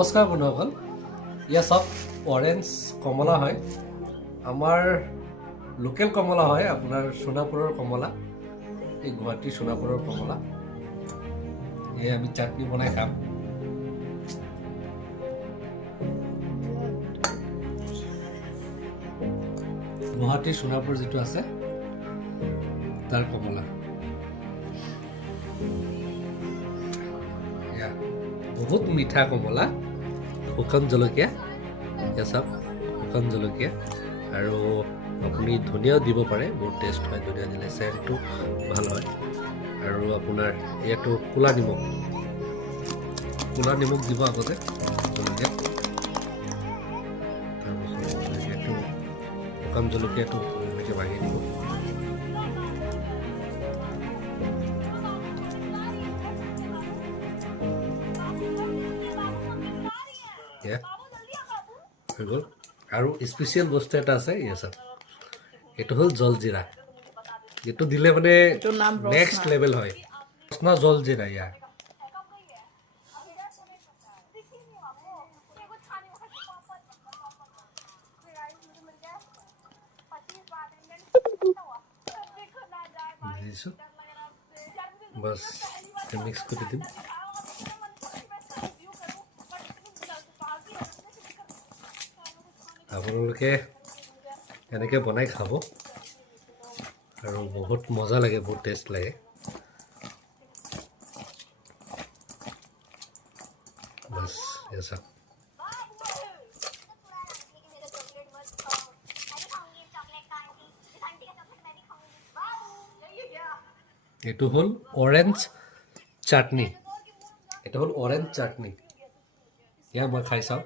নমস্কাৰ বন্ধুসকল, ইয়া চব অৰেঞ্জ কমলা হয়। আমাৰ লোকেল কমলা হয়, আপোনাৰ সোণাপুৰৰ কমলা, এই গুৱাহাটীৰ সোণাপুৰৰ কমলা। এয়া আমি চাটনি বনাই খাম। গুৱাহাটীৰ সোণাপুৰ যিটো আছে তাৰ কমলা। বহুত মিঠা কমলা। শুকান জলকীয়া, এয়া শুকান জলকীয়া, আৰু আপুনি ধনিয়াও দিব পাৰে, বহুত টেষ্ট হয় ধনিয়া দিলে, চেণ্টটো ভাল হয়। আৰু আপোনাৰ ইয়াতো ক'লা নিমখ দিব আগতে জলকীয়াত। তাৰপাছত এইটো শুকান জলকীয়াটো এনেকৈ ভাঙি দিব। হৈ গ'ল। আৰু স্পেচিয়েল বস্তু এটা আছে, এইটো হ'ল জলজিৰা। এইটো দিলে মানে নেক্সট লেভেল হয়। ৰচনা জলজিৰা ইয়াৰ। বুজিছোঁ, বাছ মিক্স কৰি দিম। আপোনালোকে এনেকৈ বনাই খাব, আৰু বহুত মজা লাগে, বহুত টেষ্ট লাগে। বাছ চাওক, এইটো হ'ল অৰেঞ্জ চাটনি। এয়া মই খাই চাওঁ।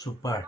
সুপাৰ।